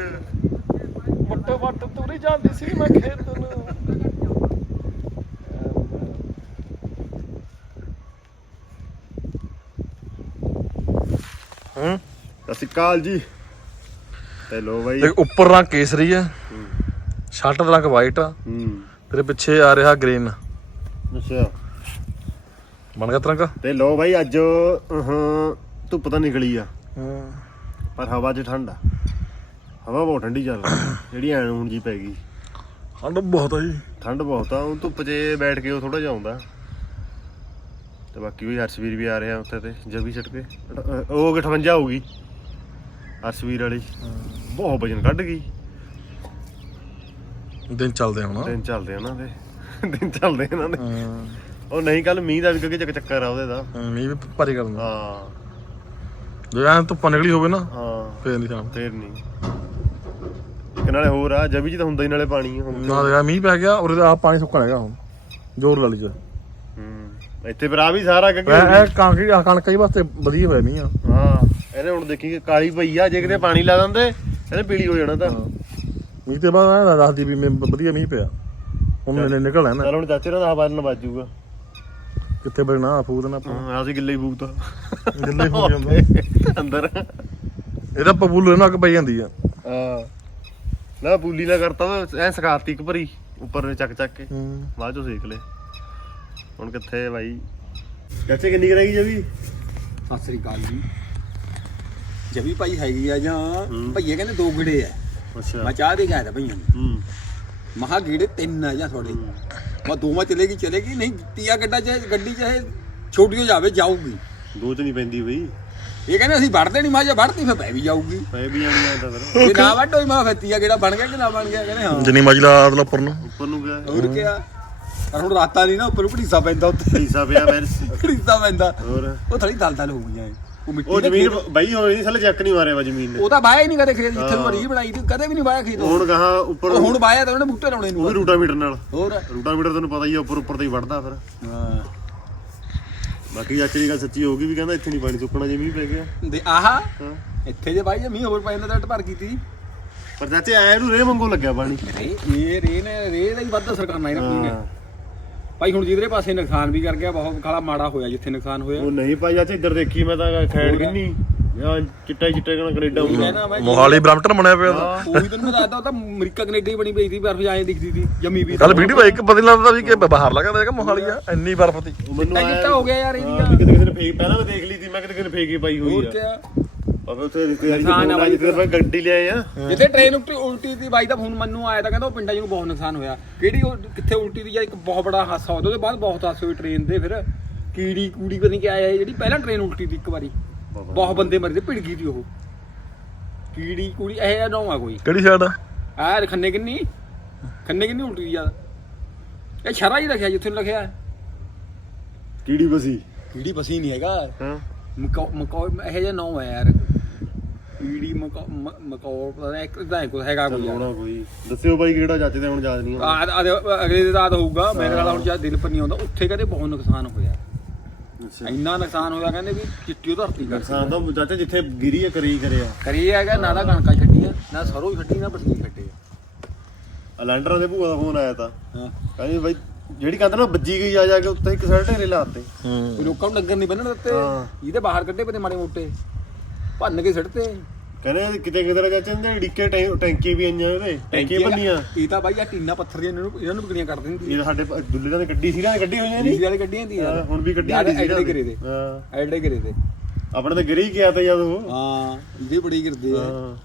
ਹੋਰ ਵੱਟ ਵੱਟ ਤੁਰੀ ਜਾਂਦੀ ਸੀ ਮੈਂ ਖੇਤ ਨੂੰ। ਹੂੰ। ਸਤਿ ਸ਼੍ਰੀ ਅਕਾਲ ਜੀ। ਤੇ ਲੋ ਬਾਈ। ਤੇ ਉੱਪਰ ਰੰਗ ਕੇਸਰੀ ਆ। ਸ਼ਰਟ ਦਾ ਰੰਗ ਵਾਈਟ ਆ। ਹੂੰ। ਤੇਰੇ ਪਿੱਛੇ ਆ ਰਿਹਾ ਗ੍ਰੀਨ ਅੱਛਾ। ਬਣ ਗਿਆ ਤਰੰਗਾ? ਤੇ ਲੋ ਬਾਈ ਅੱਜ ਹਾਂ ਧੁੱਪ ਤਾਂ ਨਿਕਲੀ ਆ। ਹੂੰ। ਪਰ ਹਵਾ 'ਚ ਠੰਡ ਆ। ਹਵਾ ਬਹੁਤ ਠੰਡੀ ਚੱਲ ਰਹੀ ਜਿਹੜੀ ਐਨ ਹੁਣ ਜੀ ਪੈ ਗਈ। ਠੰਡ ਬਹੁਤ ਆ ਜੀ। ਠੰਡ ਬਹੁਤ ਆ ਉਹ ਧੁੱਪ 'ਚ ਬੈਠ ਕੇ ਉਹ ਥੋੜਾ ਜਿਹਾ ਆਉਂਦਾ। ਤੇ ਬਾਕੀ ਵੀ ਹਰਸ਼ਵੀਰ ਵੀ ਆ ਰਿਹਾ ਉੱਥੇ ਤੇ ਜਵੀ ਛੱਡ ਕੇ। ਅਹ ਉਹ ਹੋ ਗਈ 58 ਹਰਸ਼ਵੀਰ ਵਾਲੀ। ਬਹੁਤ ਵਜਨ ਕੱਢ ਗਈ। ਦਿਨ ਚੱਲਦੇ ਹੁਣ। ਦਿਨ ਚੱਲਦੇ ਉਹਨਾਂ ਦੇ। ਦਿਨ ਚੱਲਦੇ ਇਹਨਾਂ ਦੇ। ਹਾਂ। ਉਹ ਨਹੀਂ ਕੱਲ ਮੀਂਹ ਦਾ ਵੀ ਕਿਉਂਕਿ ਚੱਕ ਚੱਕਰ ਆ ਉਹਦੇ ਦਾ। ਮੀਂਹ ਵੀ ਭਾਰੀ ਕਰਦਾ ਹਾਂ। ਜੇ ਐਂ ਧੁੱਪਾਂ ਨਿਕਲੀ ਹੋਵੇ ਨਾ ਹਾਂ। ਫੇਰ ਨਹੀਂ ਸ਼ਾਮ ਫੇਰ ਨਹੀਂ। ਇੱਕ ਨਾਲੇ ਹੋਰ ਆ ਜਵੀ ਚ ਤਾਂ ਹੁੰਦਾ ਹੀ ਨਾਲੇ ਪਾਣੀ ਹੁਣ ਨਾ ਦੇਖਾ ਮੀਂਹ ਪੈ ਗਿਆ ਉਰੇ ਆ ਪਾਣੀ ਸੁੱਕਣ ਹੈਗਾ ਹੁਣ ਜ਼ੋਰ ਲਾ ਲਈ ਚ ਹੂੰ ਇੱਥੇ ਪਰ ਆ ਵੀ ਸਾਰਾ ਕਿਉਂਕਿ ਐ ਕਣਕ ਆਹ ਕਣਕ ਹੀ ਵਾਸਤੇ ਵਧੀਆ ਹੋਇਆ ਮੀਂਹ ਆ। ਹਾਂ ਇਹਨੇ ਹੁਣ ਦੇਖੀ ਕਾਲੀ ਪਈ ਆ ਜੇ ਕਿਤੇ ਪਾਣੀ ਲਾ ਦਿੰਦੇ ਇਹਨੇ ਪੀਲੀ ਹੋ ਜਾਣਾ ਤਾਂ। ਮੀਂਹ ਤੇ ਬਾਅਦ ਐ ਦੱਸਦੀ ਵੀ ਮੈਂ ਵਧੀਆ ਮੀਂਹ ਪਿਆ। ਹੁਣ ਮੈਨੇ ਨਿਕਲ ਆਣਾ ਚਲ ਹੁਣ ਚਾਚੇ ਨਾਲ ਦਾ ਬਾਜਨ ਵੱਜੂਗਾ ਕਿੱਥੇ ਬੜਨਾ ਫੂਦ ਨਾ ਆਪਾਂ। ਹਾਂ ਅਸੀਂ ਗਿੱਲੇ ਹੀ ਫੂਕਤਾ ਜਿੰਨੇ ਹੋ ਜਾਂਦਾ ਅੰਦਰ। ਇਹਦਾ ਪਪੂਲਰ ਨਾ ਅੱਗ ਪਈ ਜਾਂਦੀ ਆ। ਹਾਂ। ਨਾ ਪੂਲੀ ਨਾ ਕਰਤਾ ਐ ਸਕਾਤੀ ਇੱਕ ਭਰੀ ਉੱਪਰ ਨੇ ਚੱਕ ਚੱਕ ਕੇ। ਹੂੰ। ਬਾਅਦ ਚੋਂ ਸੇਕ ਲੈ। ਹੁਣ ਕਿੱਥੇ ਬਾਈ? ਚਾਚੇ ਕਿੰਨੀ ਕੁ ਰਹਿ ਗਈ ਜਵੀ ਸਤਿ ਸ੍ਰੀ ਅਕਾਲ ਜੀ। ਜਵੀ ਭਾਈ ਹੈਗੀ ਆ ਜਾਂ। ਭਈਏ ਕਹਿੰਦੇ ਦੋ ਗੇੜੇ ਆ। ਅੱਛਾ। ਮੈਂ ਚਾਹ ਦੇ ਗਿਆ ਤਾਂ ਭਈਆਂ ਨੂੰ। ਹੂੰ। ਮਹਾ ਗੇੜੇ ਤਿੰਨ ਆ ਜਾਂ ਤੁਹਾਡੇ। ਮੈਂ ਦੋ ਮਾ ਚਲੇਗੀ ਚਲੇਗੀ ਨਹੀਂ ਤੀਆ ਗੱਡਾ ਚਾਹੇ ਗੱਡੀ ਚਾਹੇ ਛੋਟੀ ਹੋ ਜਾਵੇ ਜਾਊਗੀ। ਦੋ ਚ ਨਹੀਂ ਪੈਂਦੀ ਬਈ। ਇਹ ਕਹਿੰਦੇ ਅਸੀਂ ਵੜਦੇ ਨਹੀਂ ਮੈਂ ਜੇ ਵੜਦੀ ਫਿਰ ਪੈ ਵੀ ਜਾਊਗੀ। ਪੈ ਵੀ ਜਾਣੀ ਆ ਤਾਂ ਫਿਰ। ਜੇ ਨਾ ਵੱਢੋ ਮੈਂ ਫਿਰ ਤੀਆ ਗੇੜਾ ਬਣ ਗਿਆ ਕਿ ਨਾ ਬਣ ਗਿਆ? ਕਹਿੰਦੇ ਹਾਂ। ਜਿੰਨੀ ਮਜਲਾ ਅਦਲਾ ਉੱਪਰ ਨੂੰ। ਉੱਪਰ ਨੂੰ ਗਿਆ। ਹੋਰ ਕਿਆ? ਪਰ ਹੁਣ ਰਾਤਾਂ ਨਹੀਂ ਨਾ ਉੱਪਰ ਘੜੀਸਾ ਪੈਂਦਾ ਉੱਤੇ। ਪਿਆ ਫਿਰ ਘੜੀਸਾ ਪੈਂਦਾ। ਹੋਰ? ਉਹ ਥੜੀ ਦਲ ਦਲ ਹੋ ਗਈਆਂ ਇਹ। ਉਹ ਮਿੱਟੀ ਉਹ ਦੇ ਜ਼ਮੀਨ ਖੇਤ- ਬਾਈ ਹੋਈ ਨਹੀਂ ਥੱਲੇ ਚੱਕ ਨਹੀਂ ਮਾਰਿਆ ਵਾ ਜ਼ਮੀਨ ਨੇ। ਉਹ ਤਾਂ ਵਾਇਆ ਹੀ ਨਹੀਂ ਕਦੇ ਖੇਤ ਜਿੱਥੇ ਨੂੰ ਰੀ ਬਣਾਈ ਤੇ ਕਦੇ ਵੀ ਨਹੀਂ ਖੇਤ। ਹੁਣ ਉੱਪਰ ਹੁਣ ਵਾਇਆ ਤਾਂ ਉਹਨੇ ਬੂਟੇ ਲਾਉਣੇ ਉਹ ਵੀ ਨੂੰ ਰੂਟਾਮੀਟਰ ਨਾਲ। ਹੋਰ? ਰੂਟਾਮੀਟਰ ਤੈਨੂੰ ਪਤਾ ਹੀ ਆ ਉੱਪਰ ਉੱਪਰ ਤੇ ਹੀ ਵੜਦਾ ਫਿਰ। ਹਾਂ। ਬਾਕੀ ਚਾਚੇ ਦੀ ਗੱਲ ਸੱਚੀ ਹੋਊਗੀ ਵੀ ਕਹਿੰਦਾ ਇੱਥੇ ਨਹੀਂ ਪਾਣੀ ਸੁੱਕਣਾ ਜੇ ਮੀਂਹ ਪੈ ਗਿਆ। ਦੇ ਆਹਾ ਹਾਂ। ਇੱਥੇ ਜੇ ਬਾਈ ਜੇ ਮੀਂਹ ਹੋਰ ਪੈ ਜਾਂਦਾ ਤਾਂ ਭਰ ਕੀਤੀ ਪਰ ਚਾਚੇ ਆਇਆ ਨੂੰ ਰੇ ਮੰਗੋ ਲੱਗਿਆ ਪਾਣੀ। ਰੇ ਇਹ ਰੇ ਨੇ ਰੇ ਦਾ ਹੀ ਵੱਧ ਅਸਰ ਕਰਨਾ ਇਹਨਾਂ ਕੋਈ ਹਾਂ। ਭਾਈ ਹੁਣ ਜਿੱਧਰੇ ਪਾਸੇ ਨੁਕਸਾਨ ਵੀ ਕਰ ਗਿਆ ਬਹੁਤ ਖਾਲਾ ਮਾੜਾ ਹੋਇਆ ਜਿੱਥੇ ਨੁਕਸਾਨ ਹੋਇਆ। ਉਹ ਨਹੀਂ ਭਾਈ ਚਾਚੇ ਇੱਧਰ ਦੇਖੀ ਮੈਂ ਤਾਂ ਖੈੜ ਨਹੀਂ ਯਾ ਚਿੱਟਾ ਹੀ ਚਿੱਟਾ ਕਣਾ ਕੈਨੇਡਾ ਹੁੰਦਾ ਮੋਹਾਲੀ ਬ੍ਰੈਂਪਟਨ ਬਣਿਆ ਪਿਆ ਉਹੀ ਤੈਨੂੰ ਮੈਂ ਦੱਸਦਾ ਉਹ ਤਾਂ ਅਮਰੀਕਾ ਕੈਨੇਡਾ ਹੀ ਬਣੀ ਪਈ ਸੀ ਬਰਫ ਐਂ ਦਿਖਦੀ ਸੀ ਜੰਮੀ ਵੀ ਕੱਲ ਵੀਡੀਓ ਇੱਕ ਪਤਾ ਨੀ ਲੱਗਦਾ ਵੀ ਕਿ ਬਾਹਰ ਲੱਗਾ ਦੇਖਾ ਮੋਹਾਲੀ ਆ ਇੰਨੀ ਬਰਫ਼ ਤੀ ਮੈਨੂੰ ਚਿੱਟਾ ਹੋ ਗਿਆ ਯਾਰ ਇਹਦੀਆਂ ਹਾਂ, ਕਿਤੇ ਕਿਸੇ ਨੇ ਫੇਕ ਪਹਿਲਾਂ ਮੈਂ ਦੇਖ ਲਈ ਸੀ ਮੈਂ ਕਿਤੇ ਕਿਸੇ ਨੇ ਫੇਕ ਹੀ ਪਾਈ ਹੋਈ ਹੋਰ ਆ ਕਿਆ? ਬਾਬੇ ਉੱਥੇ ਰਿਸ਼ਤੇਦਾਰੀ ਚ ਬਾਈ। ਜਿੱਥੇ ਆਪਾਂ ਗੱਡੀ ਲਿਆਏ ਆ। ਜਿੱਥੇ ਟ੍ਰੇਨ ਉਲਟੀ ਉਲਟੀ ਦੀ ਬਾਈ ਦਾ ਫੋਨ ਮੈਨੂੰ ਆਇਆ ਤਾਂ ਕਹਿੰਦਾ ਉਹ ਪਿੰਡਾਂ 'ਚ ਨੂੰ ਬਹੁਤ ਨੁਕਸਾਨ ਹੋਇਆ। ਕਿਹੜੀ ਉਹ ਕਿੱਥੇ ਉਲਟੀ ਦੀ ਜਾਂ ਇੱਕ ਬਹੁਤ ਬੜਾ ਹਾਦਸਾ ਹੋਇਆ ਉਹਦੇ ਬਾਅਦ ਬਹੁਤ ਹਾਦਸੇ ਹੋਏ ਟ੍ਰੇਨ ਦੇ ਫਿਰ। ਕੀੜੀ ਕੂੜੀ ਪਤਾ ਨਹੀਂ ਕਿਆ ਆਇਆ ਜਿਹੜੀ ਪਹਿਲਾਂ ਟ੍ਰੇਨ ਉਲਟੀ ਦੀ ਇੱਕ ਵਾਰੀ। ਬਹੁਤ ਬੰਦੇ ਮਰੇ ਤੇ ਭਿੜ ਗਈ ਦੀ ਉਹ। ਕੀੜੀ ਕੂੜੀ ਇਹ ਆ ਕੋਈ। ਕਿਹੜੀ ਸਾਈਡ ਆ? ਆ ਖੰਨੇ ਕਿੰਨੀ? ਖੰਨੇ ਕਿੰਨੀ ਉਲਟੀ ਯਾਰ ਇਹ ਸ਼ਰਾ ਹੀ ਲਿਖਿਆ ਜਿੱਥੇ ਲਿਖਿਆ ਹੈ। ਕੀੜੀ ਬਸੀ। ਕੀੜੀ ਬਸੀ ਨਹੀਂ ਹੈਗਾ। ਹਾਂ। ਮਕੌ ਮਕੌ ਇਹ ਜਿਹਾ ਨਾਮ ਹੈ ਯਾਰ। ਕੀੜੀ ਮਕੌ ਮ- ਮਕੌ ਪਤਾ ਨਹੀਂ ਇੱਕ ਇਦਾਂ ਕੁਝ ਹੈਗਾ ਕੋਈ ਯਾਰ। ਕੋਈ। ਦੱਸਿਓ ਬਾਈ ਕਿਹੜਾ ਦੇ ਹੁਣ ਯਾਦ ਨਹੀਂ ਆ ਆ- ਅਗਲੇ ਦੀ ਰਾਤ ਹੋਊਗਾ ਮੇਰੇ ਨਾਲ ਹੁਣ ਜਦ ਦਿਲ ਪਰ ਨਹੀਂ ਆਉਂਦਾ ਉੱਥੇ ਕਹਿੰਦੇ ਬਹੁਤ ਨੁਕਸਾਨ ਹੋਇਆ। ਇੰਨਾ ਨੁਕਸਾਨ ਹੋਇਆ ਕਹਿੰਦੇ ਵੀ ਚਿੱਟੀ ਧਰਤੀ ਕਰ ਨੁਕਸਾਨ ਤਾਂ ਚਾਚਾ ਜਿੱਥੇ ਗਿਰੀ ਹੈ ਕਰੀ ਕਰਿਆ ਕਰੀ ਹੈਗਾ ਨਾ ਤਾਂ ਕਣਕਾਂ ਛੱਡੀਆਂ ਨਾ ਸਰੋਂ ਛੱਡੀ ਨਾ ਬਸੀ ਛੱਡੇ ਅਲੈਂਡਰਾਂ ਦੇ ਭੂਆ ਦਾ ਫੋਨ ਆਇਆ ਤਾਂ। ਹਾਂ। ਕਹਿੰਦੇ ਬਾਈ ਜਿਹੜੀ ਕੰਧ ਨਾ ਵੱਜੀ ਗਈ ਆ ਜਾ ਕੇ ਉੱਤੇ ਇੱਕ ਸਾਈਡ ਢੇਰੇ ਲਾਤੇ। ਹੂੰ ਕੋਈ ਲੋਕਾਂ ਨੂੰ ਡੰਗਰ ਨਹੀਂ ਬੰਨਣ ਦਿੱਤੇ। ਹਾਂ। ਇਹਦੇ ਬਾਹਰ ਕੱਢੇ ਪਏ ਤੇ ਮਾੜੇ ਮੋਟੇ। ਭੰਨ ਕੇ ਸਿੱਟਤੇ। ਕਹਿੰਦੇ ਕਿਤੇ ਕਿਤੇ ਚਾਚੇ ਨੇ ਡਿੱਕੇ ਟੈਂ- ਟੈਂਕੀ ਵੀ ਆਈਆਂ ਇਹਦੇ ਟੈਂਕੀ ਬੰਨੀਆਂ ਇਹ ਤਾਂ ਬਾਈ ਆ ਟੀਨਾ ਪੱਥਰ ਦੀਆਂ ਇਹਨਾਂ ਨੂੰ ਇਹਨਾਂ ਨੂੰ ਵਿਕਣੀਆਂ ਕਰ ਦਿੰਦੀ ਇਹ ਸਾਡੇ ਪ- ਦੁੱਲੇ ਨੇ ਗੱਡੀ ਸੀ ਨਾ ਗੱਡੀ ਹੋਈਆਂ ਨਹੀਂ? ਨੀਲੀ ਵਾਲੇ ਗੱਡੀਆਂ ਦੀ ਯਾਰ ਹੁਣ ਵੀ ਗੱਡੀ ਯਾਰ ਐਡੇ ਨਾ। ਗਿਰੇ ਦੇ। ਹਾਂ। ਐਡੇ ਗਿਰੇ ਦੇ। ਆਪਣੇ ਤਾਂ ਗਿਰੀ ਗਿਆ ਤਾਂ ਜਦ ਉਹ। ਹਾਂ ਇਹਦੇ ਬੜੀ ਗਿਰਦੇ ਆ। ਹਾਂ।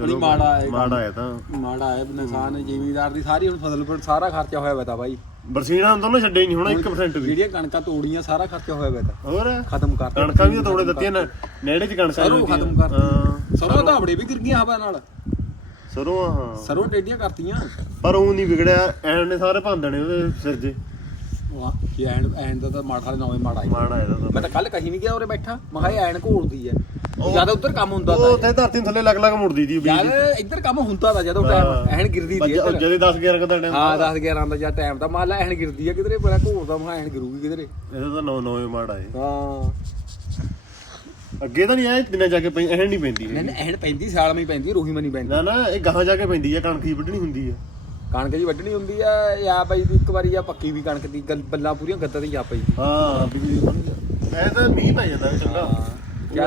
ਬੜੀ ਮਾੜਾ ਹੈ ਮਾੜਾ ਹੈ ਤਾਂ। ਮਾੜਾ ਹੈ ਨੁਕਸਾਨ ਜ਼ਿਮੀਦਾਰ ਦੀ ਸਾਰੀ ਹੁਣ ਫਸਲ ਪਰ ਸਾਰਾ ਖਰਚਾ ਹੋਇਆ ਵਾ ਤਾਂ ਬਾਈ। ਬਰਸੀਨਾ ਹੁੰਦਾ ਉਹਨੇ ਛੱਡੇ ਨਹੀਂ ਹੋਣਾ 1% ਵੀ। ਜਿਹੜੀਆਂ ਕਣਕਾਂ ਤੋੜੀਆਂ ਸਾਰਾ ਖਰਚਾ ਹੋਇਆ ਤਾਂ। ਹੋਰ? ਖਤਮ ਕਰਤਾ ਕਣਕਾਂ ਵੀ ਤੋੜੇ ਦਿੱਤੀਆਂ ਨਾ ਨੇੜੇ ਚ ਕਣਕਾਂ ਸਰੋਂ। ਖਤਮ ਕਰਤੀ। ਹਾਂ ਸਰੋਂ ਤਾਂ ਬੜੇ ਵੀ ਗਿਰ ਗਈਆਂ ਹਵਾ ਨਾਲ। ਸਰੋਂ ਹਾਂ। ਸਰੋਂ ਟੇਡੀਆਂ ਕਰਤੀਆਂ। ਪਰ ਉਹ ਨਹੀਂ ਵਿਗੜਿਆ ਐਨ ਨੇ ਸਾਰੇ ਭਾਂਦਣੇ ਉਹਦੇ ਸਿਰ 'ਚ। ਵਾਹ ਕੀ ਐਨ ਐਨ ਦਾ ਤਾਂ ਮਾੜਾ ਦੇ ਨਵੇਂ ਮਾੜਾ ਹੀ। ਮਾੜਾ ਇਹਦਾ ਤਾਂ ਮੈਂ ਤਾਂ ਕੱਲ ਕਹੀ ਨਹੀਂ ਗਿਆ ਉਰੇ ਬੈਠਾ। ਮੈਂ ਕਿਹਾ ਇਹ ਐਨ ਘੋਲਦੀ ਐ ਜ਼ਿਆਦਾ ਉੱਧਰ ਕੰਮ ਹੁੰਦਾ ਉਹ ਤਾਂ ਉੱਥੇ ਧਰਤੀ ਨੂੰ ਥੱਲੇ ਲੱਗ ਲੱਗ ਮੁੜਦੀ ਦੀ। ਯਾਰ ਇੱਧਰ ਕੰਮ ਹੁੰਦਾ ਤਾਂ ਜਦੋਂ ਟਾਈਮ ਐਨ ਗਿਰਦੀ ਦੀ ਇੱਧਰ। ਜਦੇ 10 11 ਕਦਾ ਟਾਈਮ ਹਾਂ 10 11 ਦਾ ਜਾਂ ਟਾਈਮ ਤਾਂ ਮੰਨ ਲਾ ਐਨ ਗਿਰਦੀ ਆ ਕਿਧਰੇ ਬੜਾ ਘੋਲਦਾ ਮੈਂ ਐਨ ਗਿਰੂਗੀ ਕਿਧਰੇ। ਇਹਦਾ ਤਾਂ 9 9 ਮਾੜਾ ਹੈ। ਹਾਂ। ਅੱਗੇ ਤਾਂ ਨਹੀਂ ਆਏ ਦਿਨਾਂ ਜਾ ਕੇ ਪਈ ਐਂ ਨਹੀਂ ਪੈਂਦੀ ਨਹੀਂ ਇਹ। ਨਹੀਂ ਐਨ ਪੈਂਦੀ ਸਾਲ ਮੇ ਪੈਂਦੀ ਰੋਹੀ ਮਨੀ ਪੈਂਦੀ। ਨਾ ਨਾ ਇਹ ਗਾਹਾਂ ਜਾ ਕੇ ਪੈਂਦੀ ਆ ਕਣਕ ਦੀ ਵੱਢਣੀ ਹੁੰਦੀ ਆ। ਕਣਕ ਜੀ ਵੱਢਣੀ ਹੁੰਦੀ ਆ ਜਾਂ ਪਈ ਦੀ ਇੱਕ ਵਾਰੀ ਆ ਪੱਕੀ ਵੀ ਕਣਕ ਦੀ ਗੱਲ- ਬੱਲਾਂ ਪੂਰੀਆਂ ਗੱਦਾਂ ਤੇ ਜਾ ਪਈ ਹਾਂ ਬਿਜਲੀ ਬਣ ਗਿਆ। ਐ ਤਾਂ ਮੀਂਹ ਪੈ ਜਾਂਦਾ ਇਹ ਚੰਗਾ। ਕਿਆ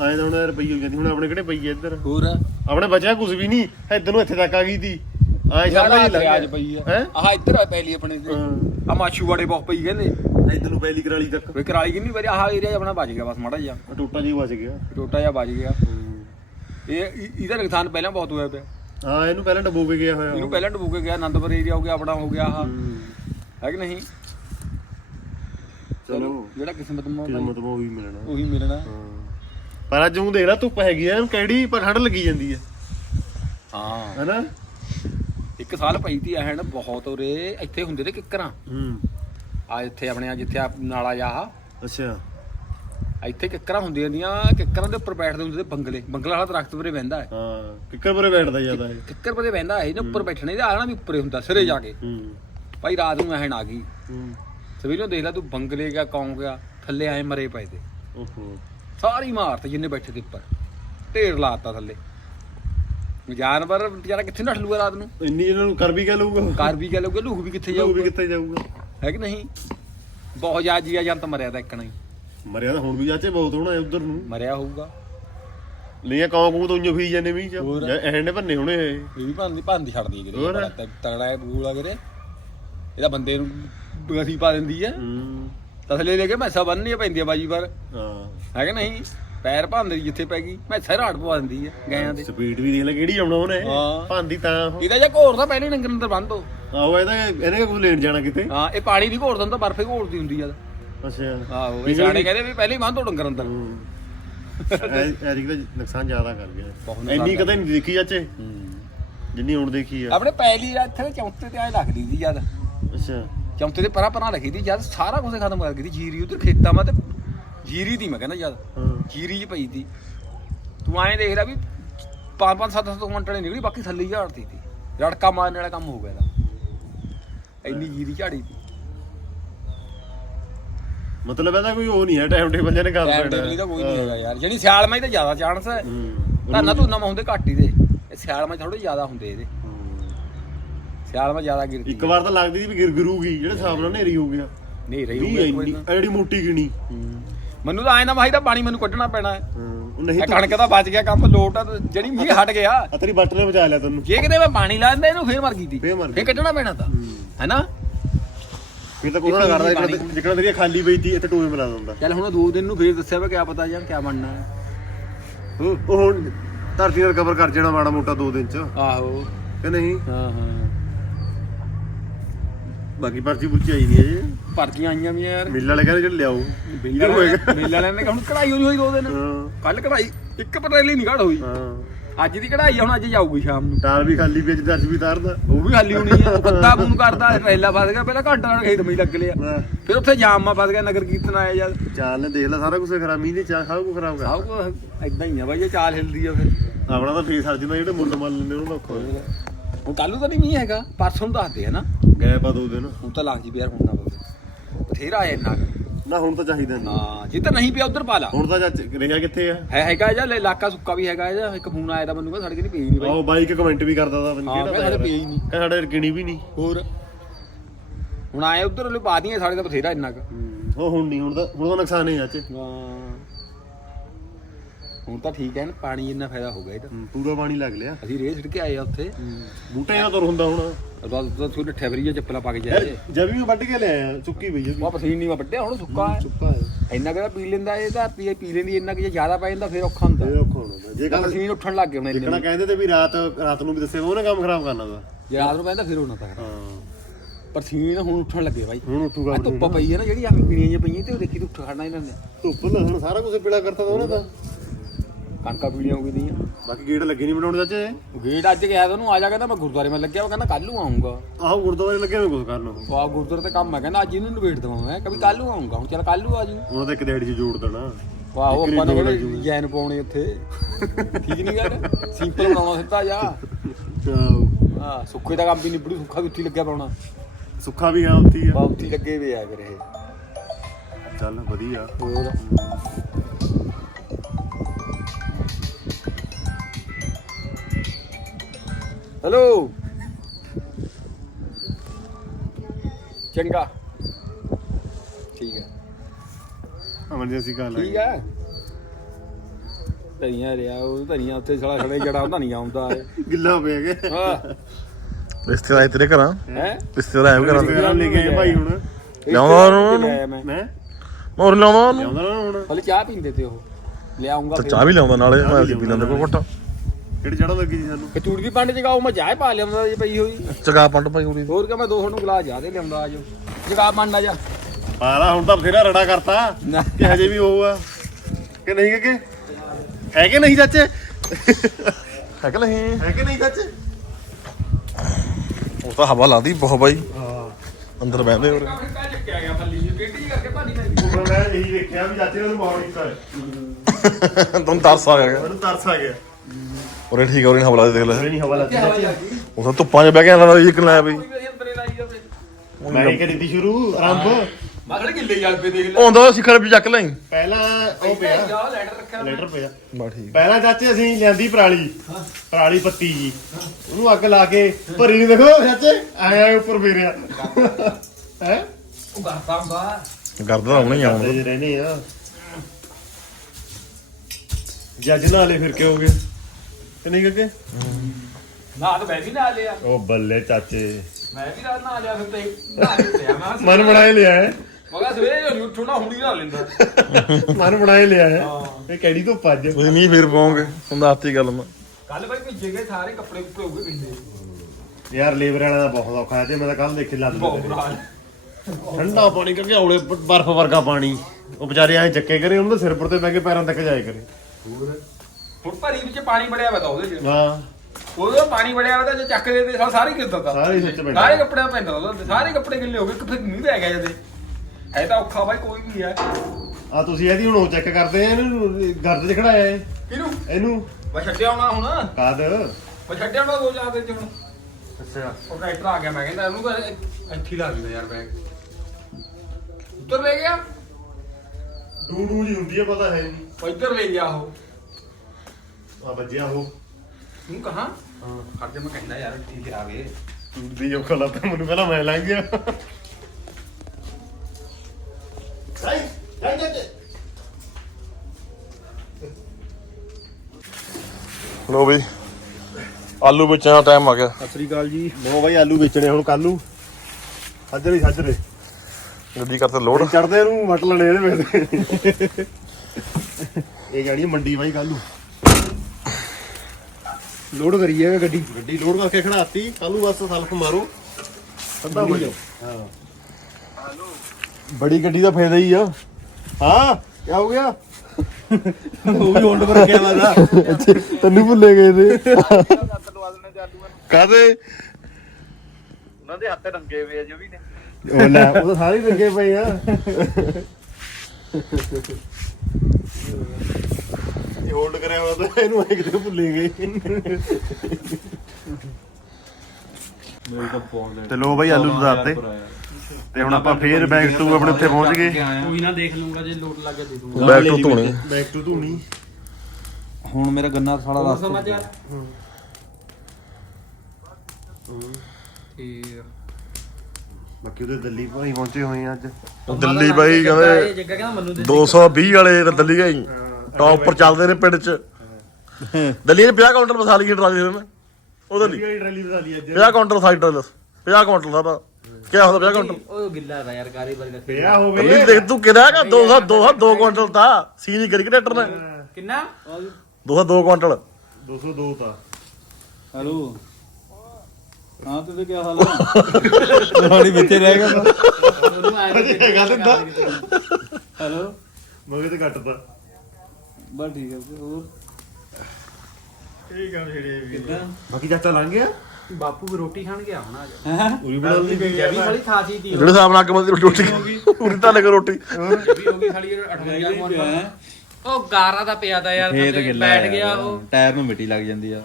ਆਏ ਤਾਂ ਹੁਣ ਰੁਪਈ ਹੋ ਜਾਂਦੀ ਹੁਣ ਆਪਣੇ ਕਿਹੜੇ ਪਈ ਆ ਇੱਧਰ? ਹੋਰ? ਆਪਣੇ ਬਚਿਆ ਕੁਝ ਵੀ ਨਹੀਂ ਇੱਧਰ ਨੂੰ ਇੱਥੇ ਤੱਕ ਆ ਗਈ ਦੀ ਆਏ ਹੀ ਪਈ ਆ। ਹੈ? ਆਹ ਇੱਧਰ ਆ ਪੈਲੀ ਆਪਣੇ ਆ ਮਾਛੂ ਵਾੜੇ ਬਹੁਤ ਪਈ ਕਹਿੰਦੇ। ਇੱਧਰ ਨੂੰ ਪੈਲੀ ਕਰਾਲੀ ਤੱਕ। ਕੋਈ ਕਰਾਲੀ ਕਿੰਨੀ ਵਾਰੀ ਆਹ ਏਰੀਆ ਆਪਣਾ ਬਚ ਗਿਆ ਬਸ ਮਾੜਾ ਜਿਹਾ। ਟੋਟਾ ਜੀ ਬਚ ਗਿਆ। ਟੋਟਾ ਜਿਹਾ ਬਚ ਗਿਆ। ਇਹ ਇਹ- ਇਹਦਾ ਨੁਕਸਾਨ ਪਹਿਲਾਂ ਬਹੁਤ ਹੋਇਆ ਪਿਆ। ਹਾਂ ਇਹਨੂੰ ਪਹਿਲਾਂ ਡਬੋ ਕੇ ਗਿਆ ਹੋਇਆ ਇਹਨੂੰ ਪਹਿਲਾਂ ਡੁੱਬ ਕੇ ਗਿਆ ਆਨੰਦਪੁਰ ਏਰੀਆ ਹੋ ਗਿਆ ਆਪਣਾ ਹੋ ਗਿਆ ਆਹ। ਹੂੰ। ਹੈ ਕਿ ਨਹੀਂ? ਚਲੋ। ਜਿਹੜਾ ਕਿਸਮਤ ਮਾ ਕਿਸਮਤ ਮੋ ਵੀ ਮਿਲਣਾ। ਉਹੀ ਮਿਲਣਾ। ਹਾਂ। ਪਰ ਅੱਜ ਹੂੰ ਦੇਖ ਲਾ ਧੁੱਪ ਹੈਗੀ ਇਹਨੂੰ ਕਿਹੜੀ ਪਰ ਠੰਡ ਲੱਗੀ ਜਾਂਦੀ ਹੈ ਹਾਂ। ਹੈਨਾ? ਇੱਕ ਸਾਲ ਪਈ ਤੀ ਐਨ ਬਹੁਤ ਉਰੇ। ਇੱਥੇ ਹੁੰਦੇ ਤੇ ਕਿੱਕਰਾਂ। ਹੂੰ। ਆ ਇੱਥੇ ਆਪਣੇ ਆ ਜਿੱਥੇ ਆ ਨਾਲਾ ਜਾ ਆ। ਅੱਛਾ। ਇੱਥੇ ਕਿੱਕਰਾਂ ਹੁੰਦੀਆਂ ਦੀਆਂ ਕਿੱਕਰਾਂ ਦੇ ਉੱਪਰ ਬੈਠਦੇ ਹੁੰਦੇ ਤੇ ਬੰਗਲੇ। ਬੰਗਲਾ ਵਾਲਾ ਦਰਖਤ ਪਰੇ ਬਹਿੰਦਾ ਹੈ। ਹਾਂ ਕਿੱਕਰ ਪਰੇ ਬੈਠਦਾ ਜ਼ਿਆਦਾ ਇਹ। ਕਿੱਕਰ ਪਰੇ ਬਹਿੰਦਾ ਹੈ ਇਹਨੇ ਉੱਪਰ ਬੈਠਣੇ ਇਹਦਾ ਆਣਾ ਵੀ ਉੱਪਰੇ ਹੁੰਦਾ ਸਿਰੇ ਜਾ ਕੇ। ਹੂੰ। ਭਾਈ ਰਾਤ ਨੂੰ ਐਨ ਆ ਗਈ। ਹੂੰ। ਸਵੇਰੋਂ ਦੇਖ ਲੈ ਤੂੰ ਬੰਗਲੇ ਗਿਆ ਕੌਂ ਗਿਆ ਥੱਲੇ ਆਏ ਮਰੇ ਪਏ ਤੇ। ਓਹੋ। ਸਾਰੀ ਮਾਰਤ ਜਿੰਨੇ ਬੈਠੇ ਤੇ ਉੱਪਰ ਢੇਰ ਲਾਤਾ ਥੱਲੇ। ਜਾਨਵਰ ਵਿਚਾਰਾ ਕਿੱਥੇ ਨੱਠ ਲੂਗਾ ਰਾਤ ਨੂੰ? ਇੰਨੀ ਇਹਨਾਂ ਨੂੰ ਕਰ ਵੀ ਕਿਆ ਲਊਗਾ? ਘਰ ਵੀ ਗਿਆ ਲਊਗਾ ਲੂਹ ਵੀ ਕਿੱਥੇ ਜਾਊ ਵੀ ਜਾਊਗਾ? ਕਿੱਥੇ ਜਾਊਗਾ? ਹੈ ਕਿ ਨਹੀਂ? ਬਹੁਤ ਜ਼ਿਆਦਾ ਜੀਆ ਜੰਤ ਮਰਿਆ ਤਾਂ ਇੱਕਣਾ ਹੀ। ਮਰਿਆ ਤਾਂ ਹੁਣ ਵੀ ਚਾਚੇ ਬਹੁਤ ਹੋਣਾ ਹੈ ਉਧਰ ਨੂੰ। ਮਰਿਆ ਹੋਊਗਾ। ਲਈਆਂ ਕੌਂ ਕੌਂ ਤੋਂ ਫੀ ਜਾਂਦੇ ਮੀਂਹ ਚ? ਹੋਰ। ਜਾਂ ਐਂ ਨੇ ਭੰਨੇ ਹੋਣੇ ਇਹ? ਇਹ ਵੀ ਭੰਦੀ ਭੰਦੀ ਛੱਡਦੀ ਹੈ ਹੋਰ। ਕਿਤੇ। ਤਗੜਾ ਹੈ ਬੂਲਾ ਵੀਰੇ। ਇਹਦਾ ਬੰਦੇ ਨੂੰ ਬਗਸੀ ਪਾ ਦਿੰਦੀ ਹੈ ਹੂੰ। ਤਸਲੇ ਲੈ ਕੇ ਮੈਸਾ ਬੰਨ੍ਹਨੀਆਂ ਪੈਂਦੀਆਂ ਬਾਜੀ ਪਰ। ਹਾਂ। ਹੈ ਕਿ ਨਹੀਂ? ਪੈਰ ਭੰਦੀ ਜਿੱਥੇ ਪੈ ਗਈ ਮੈਸਾ ਰਾੜ ਪਵਾ ਦਿੰਦੀ ਹੈ ਗਾਇਆਂ ਦੇ। ਸਪੀਡ ਵੀ ਦੇਖ ਲੈ ਕਿਹੜੀ ਆਉਣਾ ਉਹਨੇ। ਹਾਂ। ਭਾਂਦੀ ਤਾਂ ਉਹ। ਇਹਦਾ ਜੇ ਘੋਰ ਦਾ ਪਹਿਲੇ ਨੰਗਰ ਅੰਦਰ ਬੰਨ ਦੋ। ਆਹੋ ਇਹਦਾ ਇਹਨੇ ਕੁਝ ਲੈਣ ਜਾਣਾ ਕਿਤੇ। ਹਾਂ ਇਹ ਪਾਣੀ ਦੀ ਘੋਰ ਦਿੰਦਾ ਬਰਫੇ ਘੋਰਦੀ ਹੁੰਦੀ ਆ। ਅੱਛਾ। ਆਹੋ ਇਹ ਸਿਆਣੇ ਕਹਿੰਦੇ ਵੀ ਪਹਿਲੇ ਬੰਨ ਦੋ ਡੰਗਰ ਅੰਦਰ। ਐਰਿਕ ਦਾ ਨੁਕਸਾਨ ਜ਼ਿਆਦਾ ਕਰ ਗਿਆ। ਨੁਕਸਾਨ ਇੰਨੀ ਕਦੇ ਨਹੀਂ ਦੇਖੀ ਚਾਚੇ। ਜਿੰਨੀ ਹੁਣ ਦੇਖੀ ਆ। ਆਪਣੇ ਪੈਲੀ ਆ ਇੱਥੇ ਚੌਂਤੇ ਤੇ ਆਏ ਲੱਗਦੀ ਸੀ ਜਦ ਅੱਛਾ। ਚੌਂਤੇ ਤੇ ਪਰਾਂ ਪਰਾਂ ਲੱਗੀ ਸੀ ਜਦ ਸਾਰਾ ਕੁਝ ਖਤਮ ਕਰ ਗਈ ਸੀ ਜੀਰੀ ਉਧਰ ਖੇਤਾਂ ਮਾ ਤੇ ਜੀਰੀ ਦੀ ਮੈਂ ਕਹਿੰਦਾ ਜਦ ਹਾਂ। ਜੀਰੀ 'ਚ ਪਈ ਤੀ ਤੂੰ ਐਂ ਦੇਖ ਰਿਹਾ ਵੀ ਪੰਜ ਪੰਜ ਸੱਤ ਸੱਤ ਕੁਇੰਟਲ ਹੀ ਨਿਕਲੀ ਬਾਕੀ ਥੱਲੇ ਹੀ ਝਾੜਤੀ ਤੀ ਰੜਕਾ ਮਾਰਨ ਵਾਲਾ ਕੰਮ ਹੋ ਗਿਆ ਇਹਦਾ। ਇੰਨੀ ਜੀਰੀ ਝਾੜੀ ਮਤਲਬ ਇਹਦਾ ਕੋਈ ਉਹ ਨਹੀਂ ਹੈ ਟਾਈਮ ਟੇਬਲ ਜਿਹਨੇ ਕਰ ਟਾਈਮ ਟੇਬਲ ਦਾ ਕੋਈ ਨਹੀਂ ਹੈਗਾ ਯਾਰ। ਜਿਹੜੀ ਸਿਆਲ ਮਾਈ ਤਾਂ ਜ਼ਿਆਦਾ ਚਾਂਸ ਹੈ। ਹੂੰ। ਧਾਨਾ ਧੁੰਨਾ ਮਾ ਹੁੰਦੇ ਘੱਟ ਹੀ ਦੇ। ਇਹ ਸਿਆਲ ਮਾਈ ਥੋੜੇ ਜ਼ਿਆਦਾ ਹੁੰਦੇ ਇਹਦੇ। ਹੂੰ। ਸਿਆਲ ਮਾ ਜ਼ਿਆਦਾ ਗਿਰਦੀ ਇੱਕ ਵਾਰ ਤਾਂ ਲੱਗਦੀ ਸੀ ਵੀ ਗਿਰ ਗਿਰੂਗੀ ਜਿਹੜੇ ਹਿਸਾਬ ਨਾਲ ਹਨੇਰੀ ਹੋ ਗਿਆ। ਨਹੀਂ ਰਹੀ ਵੀ ਹੋਊਗੀ ਇੰਨੀ ਕੋਈ ਨਾ। ਐਡੀ ਮੋਟੀ ਗਿਣੀ। ਮੈਨੂੰ ਤਾਂ ਐਂ ਨਾ ਮਾਈ ਦਾ ਪਾਣੀ ਮੈਨੂੰ ਕੱਢਣਾ ਪੈਣਾ ਹੈ। ਹਾਂ ਨਹੀਂ ਕਣਕ ਦਾ ਬਚ ਗਿਆ ਕੰਮ ਲੋਟ ਆ ਜਿਹੜੀ ਮੀਂਹ ਹਟ ਗਿਆ। ਤੇਰੀ ਬੱਟ ਨੇ ਬਚਾ ਲਿਆ ਤੈਨੂੰ। ਜੇ ਕਿਤੇ ਮੈਂ ਪਾਣੀ ਲਾ ਦਿੰਦਾ ਇਹਨੂੰ ਫੇਰ ਮਰ ਗਈ ਤੀ। ਫੇਰ ਮਰ ਗਈ। ਫੇਰ ਕੱਢਣਾ ਪੈਣਾ ਤਾਂ। ਹੈਨਾ? ਫਿਰ ਤਾਂ ਨਾ ਕਰਦਾ ਜਿਕਣਾ ਤੇਰੀ ਖਾਲੀ ਪਈ ਤੀ ਇੱਥੇ ਟੋਏ ਮਿਲਾ ਦਿੰਦਾ। ਚੱਲ ਹੁਣ ਦੋ ਦਿਨ ਨੂੰ ਫੇਰ ਦੱਸਿਆ ਵਾ ਕਿਆ ਪਤਾ ਜਾਂ ਕਿਆ ਬਣਨਾ ਹੈ। ਉਹ ਉਹ ਹੁਣ ਧਰਤੀ ਨਾਲ ਕਵਰ ਕਰ ਜਾਣਾ ਮਾੜਾ ਮੋਟਾ ਦੋ ਦਿਨ ਚ। ਆਹੋ। ਕਿ ਨਹੀਂ? ਹਾਂ ਹਾਂ। ਬਾਕੀ ਪਰਚੀ ਪੁਰਚੀ ਆਈ ਨਹੀਂ ਅਜੇ ਪਰਚੀਆਂ ਆਈਆਂ ਵੀ ਯਾਰ। ਮਿਲ ਵਾਲੇ ਕਹਿੰਦੇ ਜਿਹੜੇ ਲਿਆਓ। ਬਿੱਲ ਬਿੱਲ ਵਾਲਿਆਂ ਨੇ ਹੁਣ ਕਢਾਈ ਹੋਈ ਹੋਈ ਦੋ ਦਿਨ। ਹਾਂ। ਕੱਲ ਕਢਾਈ ਇੱਕ ਪਟਰੇਲੀ ਨਹੀਂ ਘੜ ਹੋਈ। ਹਾਂ। ਅੱਜ ਦੀ ਕਢਾਈ ਆ, ਹੁਣ ਅੱਜ ਜਾਊਗੀ ਸ਼ਾਮ ਨੂੰ। ਟਾਲ ਵੀ ਖਾਲੀ ਪਈ ਦਰਜ ਵੀ ਤਾਰਦਾ। ਉਹ ਵੀ ਖਾਲੀ ਹੋਣੀ ਆ ਬੰਦਾ ਫੋਨ ਕਰਦਾ ਟਰੇਲਾ ਫਸ ਗਿਆ ਪਹਿਲਾਂ ਘੰਟਾ ਨਾਲ ਖੇਤ ਮਈ ਲੱਗ ਲਿਆ। ਫਿਰ ਉੱਥੇ ਜਾਮ ਮਾ ਫਸ ਗਿਆ ਨਗਰ ਕੀਰਤਨ ਆਇਆ ਜਦ। ਚਾਲ ਨੇ ਦੇਖ ਲੈ ਸਾਰਾ ਕੁਝ ਖਰਾਬ ਮੀਂਹ ਦੇ ਚਾਲ ਸਭ ਕੁਝ ਖਰਾਬ ਕਰ ਸਭ ਕੁਝ ਇਦਾਂ ਹੀ ਆ ਬਾਈ ਇਹ ਚਾਲ ਹਿਲਦੀ ਆ ਫਿਰ। ਆਪਣਾ ਤਾਂ ਫੇਸ ਹਰ ਜਿੰਦਾ ਜਿਹੜੇ ਮੁੱਲ ਮੰਨ ਲੈਂਦੇ ਉਹਨਾਂ ਔਖਾ ਹੋ ਜਾਂਦਾ। ਹੁਣ ਕੱਲੂ ਤਾਂ ਨਹੀਂ ਮੀਂਹ ਹੈਗਾ ਪਰਸੋਂ ਨੂੰ ਦੱਸਦੇ ਆ ਨਾ। ਗਏ ਪਾ ਦੋ ਦਿਨ। ਹੁਣ ਤਾਂ ਲੱਗ ਜੀ ਪਿਆ ਹੁਣ ਨਾ ਬਥੇਰਾ ਆਇਆ ਇੰਨਾ। ਨਾ ਹੁਣ ਤਾਂ ਚਾਹੀਦਾ ਨਹੀਂ। ਹਾਂ ਜਿੱਧਰ ਨਹੀਂ ਪਿਆ ਉਧਰ ਪਾ ਲਾ। ਹੁਣ ਤਾਂ ਚਾਚ ਰਿਹਾ ਕਿੱਥੇ ਆ? ਹੈ ਹੈਗਾ ਜਾਂ ਇਲਾਕਾ ਸੁੱਕਾ ਵੀ ਹੈਗਾ ਜਾਂ ਇੱਕ ਫੋਨ ਆਇਆ ਤਾਂ ਮੈਨੂੰ ਕਹਿੰਦਾ ਸਾਡੇ ਕਿ ਨਹੀਂ ਪਈ ਨਹੀਂ ਬਾਈ ਆਓ ਬਾਈਕ ਕਮੈਂਟ ਵੀ ਕਰਦਾ ਦਾ ਬੰਦ ਹਾਂ, ਮੈਂ ਸਾਡੇ ਪਈ ਨਹੀਂ। ਕਹਿੰਦਾ ਸਾਡੇ ਰਕਣੀ ਵੀ ਨਹੀਂ। ਹੋਰ? ਹੁਣ ਆਏ ਉਧਰ ਲੈ ਪਾ ਦੀਆਂ ਸਾਡੇ ਤਾਂ ਬਥੇਰਾ ਇੰਨਾ ਕੁ। ਉਹ ਹੁਣ ਨਹੀਂ ਹੁਣ ਤਾਂ ਹੁਣ ਤਾਂ ਨੁਕਸਾਨ ਹੀ ਆ ਚਾਚੇ ਹਾਂ। ਤਾਂ ਠੀਕ ਹੈ ਨਾ ਪਾਣੀ ਇੰਨਾ ਫਾਇਦਾ ਹੋ ਗਿਆ ਇਹਦਾ ਹੂੰ, ਪੂਰਾ ਪਾਣੀ ਲੱਗ ਲਿਆ। ਅਸੀਂ ਰੇਹ ਛਿੜ ਕੇ ਆਏ ਆ ਉੱਥੇ। ਬੂਟੇ ਨਾਲ ਤੁਰ ਹੁੰਦਾ ਹੁਣ। ਬਸ ਤਾਂ ਥੋੜੇ ਠੇਵਰੀਆਂ ਚੱਪਲਾਂ ਪਾ ਕੇ ਜਾਏ ਜਦ ਵੀ ਮੈਂ ਵੱਢ ਕੇ ਲਿਆਇਆ ਸੁੱਕੀ ਪਈ ਉਹ ਪਸੀਨ ਨਹੀਂ ਵੱਟਿਆ ਹੁਣ ਸੁੱਕਾ ਹੈ ਸੁੱਕਾ ਹੈ। ਇੰਨਾ ਕਿਹੜਾ ਪੀ ਲੈਂਦਾ ਇਹ ਤਾਂ ਪੀ ਪੀ ਲੈਂਦੀ ਇੰਨਾ ਕਿ ਜ਼ਿਆਦਾ ਪੈ ਜਾਂਦਾ ਫਿਰ ਔਖਾ ਹੁੰਦਾ। ਇਹ ਔਖਾ ਹੋਣਾ ਜੇ ਕੱਲ ਪਸੀਨ ਉੱਠਣ ਲੱਗ ਗਏ ਹੁਣ ਇੰਨੇ ਜਿੱਕਣਾ ਕਹਿੰਦੇ ਤੇ ਵੀ ਰਾਤ ਰਾਤ ਨੂੰ ਵੀ ਦੱਸਿਆ ਉਹਨੇ ਕੰਮ ਖਰਾਬ ਕਰਨਾ ਦਾ ਜੇ ਰਾਤ ਨੂੰ ਪੈਂਦਾ ਫਿਰ ਹੋਣਾ ਤਾਂ ਹਾਂ। ਪਸੀਨ ਹੁਣ ਉੱਠਣ ਲੱਗੇ ਬਾਈ। ਹੁਣ ਉੱਠੂਗਾ ਆ ਧੁੱਪ ਪਈ ਹੈ ਨਾ ਜਿਹੜੀ ਆ ਪੀਣੀਆਂ ਜਿਹੀਆਂ ਪਈਆਂ ਤੇ ਉਹ ਦੇਖੀ ਤੂੰ ਉੱਠ ਖੜਨਾ ਇਹਨਾਂ ਨੇ। ਧੁੱਪ ਲਸਣ ਸਾਰਾ ਕੁਝ ਪੀਲਾ ਕਰਤਾ ਤਾ ਉਹਨੇ ਤਾਂ। ਕਣਕਾਂ ਪੀੜੀਆਂ ਹੋ ਗਈਆਂ ਬਾਕੀ ਗੇਟ ਲੱਗੇ ਨਹੀਂ ਬਣਾਉਣ ਚਾਚੇ। ਗੇਟ ਅੱਜ ਗਿਆ ਤੁਹਾਨੂੰ ਆ ਜਾ ਕਹਿੰਦਾ ਮੈਂ ਗੁਰਦੁਆਰੇ ਮੈਂ ਲੱਗਿਆ ਉਹ ਕਹਿੰਦਾ ਕੱਲ ਨੂੰ ਆਉਂਗਾ ਆਹੋ ਗੁਰਦੁਆਰੇ ਲੱਗੇ ਹੋਏ ਕੁਝ ਕਰਨ ਉਹ। ਵਾਹ ਗੁਰਦੁਆਰੇ ਤੇ ਕੰਮ ਹੈ ਕਹਿੰਦਾ ਅੱਜ ਇਹਨੂੰ ਨਿਬੇੜ ਦਵਾਂ ਮੈਂ ਕभी ਕੱਲ ਨੂੰ ਆਉਂਗਾ ਹੁਣ ਚੱਲ ਕੱਲ ਨੂੰ ਆ ਜੀ ਉਹਨਾਂ ਤਾਂ ਇੱਕ ਦਿਹਾੜੀ 'ਚ ਜੋੜ ਦੇਣਾ। ਵਾਹ ਉਹ ਆਪਾਂ ਨੇ ਰਿਜ਼ੋਰਟ ਕਿਹੜੇ ਜੂ। ਡਿਜ਼ਾਈਨ ਪਾਉਣੇ ਉੱਥੇ। ਠੀਕ ਨਹੀਂ ਗੱਲ? ਸਿੰਪਲ ਬਣਾਉਣਾ ਸਿੱਧਾ ਜਾ। ਹਾਂ ਸੁੱਖੇ ਦਾ ਕੰਮ ਵੀ ਨਿਬੜੂ ਸੁੱਖਾ ਵੀ ਉੱਥੇ ਲੱਗਿਆ ਪਾਉਣਾ। ਸੁੱਖਾ ਵੀ ਹਾਂ ਉੱਥੇ ਆ। ਉੱਥੇ ਲੱਗੇ ਵੇ ਆ ਫਿਰ ਇਹ। ਚੱਲ ਵਧੀਆ। ਹੋਰ? ਹੈਲੋ ਚੰਗਾ। ਠੀਕ ਹੈ। ਐਮਰਜੈਂਸੀ ਕਾਲ ਠੀਕ ਹੈ। ਧਨੀਆ ਰਿਆ ਉਹ ਧਨੀਆ ਉੱਤੇ ਸਾਲਾ ਖੜੇ ਜੜਾ ਉਹ ਧਨੀਆ ਆਉਂਦਾ। ਹੈ ਗਿੱਲਾ ਪਿਆ ਗਿਆ ਹਾਂ। ਰਿਸ਼ਤੇਦਾਰ ਆਏ ਤੇਰੇ ਘਰਾਂ? ਹੈ? ਰਿਸ਼ਤੇਦਾਰ ਆਏ ਘਰਾਂ ਦੇ ਰਿਸ਼ਤੇਦਾਰ ਲੈ ਕੇ ਆਏ ਭਾਈ ਹੁਣ। ਲਿਆਉਂਦਾ ਉਹਨੂੰ ਮੈਂ। ਮੈਂ ਮੋਰ ਲਿਆਉਂਦਾ ਉਹਨੂੰ ਲਿਆਉਂਦਾ ਨਾ ਹੁਣ। ਹਲੇ ਚਾਹ ਪੀਂਦੇ ਤੇ ਉਹ। ਲਿਆਉਂਗਾ ਤੇ ਚਾਹ ਵੀ ਲਿਆਉਂਦਾ ਨਾਲੇ ਮੈਂ ਅਸੀਂ ਪੀ ਲੈਂਦੇ ਕੋਈ ਘੁੱਟ। ਕਿਹੜੀ ਚੜਾ ਲੱਗੀ ਸੀ ਸਾਨੂੰ? ਕਚੂੜ ਦੀ ਪੰਡ ਜਗਾਓ ਮੈਂ ਚਾਹ ਪਾ ਲਿਆਉਂਦਾ ਜੇ ਪਈ ਹੋਈ। ਚਗਾ ਪੰਡ ਭਾਈ ਕੁੜੀ ਹੋਰ ਕਿ ਮੈਂ ਦੋ ਤੁਹਾਨੂੰ ਗਲਾਸ ਜ਼ਿਆਦੇ ਲਿਆਉਂਦਾ ਆਜੋ ਜਗਾ ਪੰਡ ਆ ਜਾ। ਆਲਾ ਹੁਣ ਤਾਂ ਬਥੇਰਾ ਰੜਾ ਕਰਤਾ। ਨਾ। ਕਿ ਹਜੇ ਵੀ ਉਹ ਆ। ਕਿ ਨਹੀਂ ਕਿ ਹੈ ਕਿ ਨਹੀਂ ਚਾਚੇ? ਹੈ ਕਿ ਨਹੀਂ? ਹੈ ਕਿ ਨਹੀਂ ਚਾਚੇ? ਉਹ ਤਾਂ ਹਵਾ ਲਾਦੀ ਬਹੁਤ ਬਾਈ। ਹਾਂ। ਅੰਦਰ ਬਹਿੰਦੇ ਹੋਰ। ਚੱਕਿਆ ਗਿਆ ਪੱਲੀ ਜੀ। ਗੱਡੀ ਕਰਕੇ ਭਾਨੀ ਮੈਂ ਮੈਂ ਇਹੀ ਦੇਖਿਆ ਵੀ ਚਾਚੇ ਨੂੰ ਬਹੁਤ ਇੱਛਾ ਹੈ ਤੁਹਾਨੂੰ ਤਰਸ ਆ ਗਿਆ। ਮੈਨੂੰ ਤਰਸ ਆ ਗਿਆ। ਉਰੇ ਠੀਕ ਆ ਉਰੇ ਹਵਾ ਲਾ ਦੇ ਦੇਖ ਲੈ। ਨਹੀਂ ਹਵਾ ਲੱਗੀ ਹਵਾ ਲੱਗੀ ਉਹ ਤਾਂ ਧੁੱਪਾਂ 'ਚ ਬਹਿ ਕੇ ਆਂਦਾ ਇੱਕ ਲੈ ਬਈ। ਮੈਂ ਹੀ ਕਰੀ ਤੀ ਸ਼ੁਰੂ ਆਰੰਭ। ਮੈਂ ਕਿਹੜੇ ਗਿੱਲੇ ਜਲ ਪੇ ਦੇਖ ਲੈ। ਆਉਂਦਾ ਸਿਖਰ ਵੀ ਚੱਕ ਲਈ। ਪਹਿਲਾਂ ਉਹ ਪਿਆ। ਜਾ ਲੈਟਰ ਰੱਖਿਆ। ਲੈਟਰ ਪਿਆ। ਬਾ ਠੀਕ। ਪਹਿਲਾਂ ਚਾਚੇ ਅਸੀਂ ਲਿਆਂਦੀ ਪਰਾਲੀ। ਪਰਾਲੀ ਪੱਤੀ ਜੀ। ਉਹਨੂੰ ਅੱਗ ਲਾ ਕੇ ਭਰੀ ਨੂੰ ਦੇਖੋ ਚਾਚੇ। ਆਇਆ ਉੱਪਰ ਫੇਰਿਆ। ਹੈ? ਉਹ ਗਾਤਾ ਹੁੰਦਾ। ਕਰਦਾ ਤਾਂ ਹੁਣੇ ਹੀ ਆਉਂਦਾ। ਜੇ ਰਹਿੰਦੇ ਆ। ਜੱਜ ਨਾਲੇ ਫਿਰ ਕਿਉਂ ਹੋ ਗਿਆ? ਨਹੀਂ ਕਿ ਨਾ ਤਾਂ ਮੈਂ ਵੀ ਨਾ ਲਿਆ। ਉਹ ਬੱਲੇ ਚਾਚੇ। ਮੈਂ ਵੀ ਰਾਤ ਨਾ ਲਿਆ ਫਿਰ ਤੇ ਨਾ ਲਿਆ। ਮੈਂ ਮਨ ਬਣਾਏ ਲਿਆ ਹੈ। ਮਗਾ ਸਵੇਰੇ ਜੋ ਉੱਠਣਾ ਹੁੰਦੀ ਨਾ ਲੈਂਦਾ। ਮਨ ਬਣਾਏ ਲਿਆ ਹੈ। ਇਹ ਕਿਹੜੀ ਤੋਂ ਪੱਜ ਤੁਸੀਂ ਨਹੀਂ ਫੇਰ ਪਾਉਂਗੇ ਹੁੰਦਾ ਆਤੀ ਗੱਲ ਮੈਂ। ਕੱਲ ਬਾਈ ਭਿੱਜੇ ਗਏ ਸਾਰੇ ਕੱਪੜੇ ਕੁੱਪੜੇ ਹੋ ਗਏ ਗਿੱਲੇ ਯਾਰ ਲੇਬਰ ਵਾਲਿਆਂ ਦਾ ਬਹੁਤ ਔਖਾ ਹੈ। ਤੇ ਮੈਂ ਤਾਂ ਕੱਲ ਦੇਖੇ ਹਾਲ ਠੰਡਾ ਪਾਣੀ ਕਰਕੇ ਔਲੇ ਬਰਫ਼ ਵਰਗਾ ਪਾਣੀ। ਉਹ ਵਿਚਾਰੇ ਐਂ ਚੱਕੇ ਕਰੇ ਉਹਨਾਂ ਦੇ ਸਿਰ ਪਰ ਤੇ ਬਹਿ ਕੇ ਪੈਰਾਂ ਤੱਕ ਜਾਏ ਕਰੇ। ਹੁਣ ਭਰੀ ਵਿੱਚ ਪਾਣੀ ਬੜਿਆ ਵਾ ਤਾਂ ਉਹਦੇ ਚ ਹਾਂ। ਉਹਦੇ ਪਾਣੀ ਬੜਿਆ ਵਾ ਤਾਂ ਜੇ ਚੱਕ ਦੇ ਤੇ ਸਾਰੇ ਗਿਰਦਾ ਤਾ ਸਾਰੇ ਸੁੱਚ ਪੈਂਦੇ। ਸਾਰੇ ਕੱਪੜਿਆਂ ਪੈਂਦਾ ਉਹਦੇ ਸਾਰੇ ਕੱਪੜੇ ਗਿੱਲੇ ਹੋ ਗਏ ਕਿ ਫਿਰ ਮੀਂਹ ਪੈ ਗਿਆ ਜਦੇ। ਐ ਤਾਂ ਔਖਾ ਬਾਈ ਕੋਈ ਵੀ ਹੈ ਆ ਤੁਸੀਂ ਇਹਦੀ ਹੁਣ ਉਹ ਚੈੱਕ ਕਰਦੇ ਆ ਇਹਨੂੰ ਗਰਦ 'ਚ ਖੜਾਇਆ ਇਹ। ਕਿਹਨੂੰ? ਇਹਨੂੰ। ਮੈਂ ਛੱਡਿਆ ਹੋਣਾ ਹੁਣ। ਕਾਦ? ਮੈਂ ਛੱਡਿਆ ਹੋਣਾ ਦੋ ਚਾਰ ਦਿਨ ਚ ਹੁਣ। ਅੱਛਾ। ਉਹ ਟਰੈਕਟਰ ਆ ਗਿਆ ਮੈਂ ਕਹਿੰਦਾ ਇਹਨੂੰ ਤਾਂ ਇੱਥੇ ਹੀ ਲਾ ਦਿੰਦਾ ਯਾਰ ਬੈਗ ਉੱਤਰ ਲੈ ਗਿਆ? ਡੂ ਡੂ ਜੀ ਹੁੰਦੀ ਆ ਪਤਾ ਹੈ ਨਹੀਂ। ਉਹ ਇੱਧਰ ਲੈ ਗਿਆ ਉਹ। ਆ ਵੱਜਿਆ ਉਹ। ਤੂੰ ਕਹਾਂ? ਹਾਂ। ਖੜ ਜਾ ਮੈਂ ਕਹਿੰਦਾ ਯਾਰ ਠੀਕ ਆ ਗਏ। ਟੁੱਟਦੀ ਜੋ ਖਲਾ ਤਾਂ ਮੈਨੂੰ ਪਹਿਲਾਂ ਮੈਂ ਲੰਘ ਗਿਆ। ਸਾਈ ਸਾਈ ਜਾ ਲੋ ਬਈ ਆਲੂ ਵੇਚਣ ਦਾ ਟਾਈਮ ਆ ਗਿਆ। ਸਤਿ ਸ੍ਰੀ ਅਕਾਲ ਜੀ। ਲੋ ਬਾਈ ਆਲੂ ਵੇਚਣੇ ਹੁਣ ਕੱਲ ਸੱਜਰੇ ਸੱਜਰੇ। ਗੱਡੀ ਕਰਤੇ ਲੋਡ। ਚੜਦੇ ਨੂੰ ਮਟ ਲੈਣੇ ਇਹਦੇ ਵਿੱਚ। ਇਹ ਜਾਣੀ ਮੰਡੀ ਬਾਈ ਕੱਲ ਲੋਡ ਕਰੀ ਹੈ ਗੱਡੀ। ਗੱਡੀ ਲੋਡ ਕਰਕੇ ਖੜਾਤੀ ਕੱਲ ਨੂੰ ਬਸ ਸਲਫ ਮਾਰੋ? ਠੰਡਾ ਹੋ ਜਾਓ। ਹਾਂ। ਬੜੀ ਗੱਡੀ ਦਾ ਫਾਇਦਾ ਹੀ ਆ। ਹਾਂ ਕੀ ਹੋ ਗਿਆ? ਉਹ ਵੀ ਹੋਲਡ ਪਰ ਗਿਆ ਵਾਦਾ ਤੈਨੂੰ ਭੁੱਲੇ ਗਏ ਤੇ। ਕਾਦੇ ਉਹਨਾਂ ਦੇ ਹੱਥ ਰੰਗੇ ਹੋਏ ਆ ਜੋ ਵੀ ਨੇ। ਉਹ ਲੈ ਉਹ ਤਾਂ ਸਾਰੇ ਲੱਗੇ ਪਏ ਆ। ਹੋਲਡ ਕਰਿਆ ਹੋਇਆ ਤਾਂ ਇਹਨੂੰ ਐ ਕਿਤੇ ਭੁੱਲੇ ਗਏ। ਮੇਰੇ ਤਾਂ ਤੇ ਲੋ ਬਾਈ ਆਲੂ ਦਾਤੇ ਤੇ ਹੁਣ ਆਪਾਂ ਫੇਰ ਬੈਕ ਟੂ ਆਪਣੇ ਉੱਤੇ ਪਹੁੰਚ ਗਏ। ਕੋਈ ਨਾ ਦੇਖ ਲੂੰਗਾ ਜੇ ਲੋਟ ਲੱਗ ਗਿਆ ਦੇ ਦੂੰਗਾ। ਬੈਕ ਟੂ ਧੋਣੀ। ਬੈਕ ਟੂ ਧੂਣੀ। ਹੁਣ ਮੇਰਾ ਗੰਨਾ ਸਾਲਾ ਰਸ ਸਮਝ ਆ ਬਾਕੀ ਉਹਦੇ ਦਿੱਲੀ ਭਾਈ ਪਹੁੰਚੇ ਹੋਏ ਅੱਜ। ਦਿੱਲੀ ਬਾਈ ਕਹਿੰਦੇ ਜੱਗਾ ਕਹਿੰਦਾ ਮੈਨੂੰ 220 ਵਾਲੇ ਤਾਂ ਦਿੱਲੀ ਗਈ ਟੌਪ ਪਰ ਚੱਲਦੇ ਨੇ ਪਿੰਡ 'ਚ। ਦਿੱਲੀ 'ਚ 50 ਕਾਊਂਟਰ ਵਸਾ ਲਈ ਟਰਾਲੀ ਦੇ ਨੇ। ਉਹਦੇ ਲਈ। ਕਿਹੜੀ ਟਰਾਲੀ ਬਤਾ ਲਈ ਅੱਜ 50 ਕਾਊਂਟਰ ਸਾਈਡ ਟਰਾਲੀ 50 ਕਾਊਂਟਰ ਦਾ ਤਾਂ ਕੀ ਹੁੰਦਾ 50 ਕਾਊਂਟਰ ਉਹ ਗਿੱਲਾ ਦਾ ਯਾਰ ਕਾਰੀ ਵਰਗਾ ਪਿਆ ਹੋਵੇ। ਦੇਖ ਤੂੰ ਕਿਹੜਾ ਹੈਗਾ? 200 200 2 ਕੁਇੰਟਲ ਤਾਂ। ਸੀ ਨਹੀਂ ਕ੍ਰਿਕਟਰ ਨੇ? ਕਿੰਨਾ? 200 2 ਕੁਇੰਟਲ। 202 ਤਾਂ। ਹੈਲੋ। ਹਾਂ ਤੇ ਕੀ ਹਾਲ ਹੈ ਥੋੜੀ ਵਿੱਚ ਰਹਿ ਗਿਆ। ਉਹਨੂੰ ਆਇਆ ਹੈਗਾ ਦਿੰਦਾ ਹੈਲੋ। ਮਗੇ ਤੇ ਕੱਟਦਾ ਬਸ ਠੀਕ ਹੈ ਜੀ, ਹੋਰ? ਇਹ ਕੰਮ ਛੇੜੇ ਕਿੱਦਾਂ? ਬਾਕੀ ਚਾਚਾ ਲੰਘ ਗਿਆ? ਬਾਪੂ ਵੀ ਰੋਟੀ ਖਾਣ ਗਿਆ ਹੁਣ ਅੱਜ। ਹੈ? ਪੂਰੀ ਬਣਾ ਲਈ ਗਈ ਵੀ ਬੜੀ ਖਾਸੀ ਤੀ ਜਿਹੜੇ ਹਿਸਾਬ ਨਾਲ ਅੱਗ ਮਦੀ ਰੋਟੀ ਪੂਰੀ ਤਾਂ ਲੱਗ ਰੋਟੀ। ਵੀ ਹੋ ਗਈ ਸਾਡੀ 58 ਮੋਟਰ ਉਹ ਗਾਰਾ ਦਾ ਪਿਆ ਦਾ ਯਾਰ ਥੱਲੇ ਬੈਠ। ਗਿਆ ਉਹ। ਟਾਇਰ ਨੂੰ ਮਿੱਟੀ ਲੱਗ ਜਾਂਦੀ ਆ।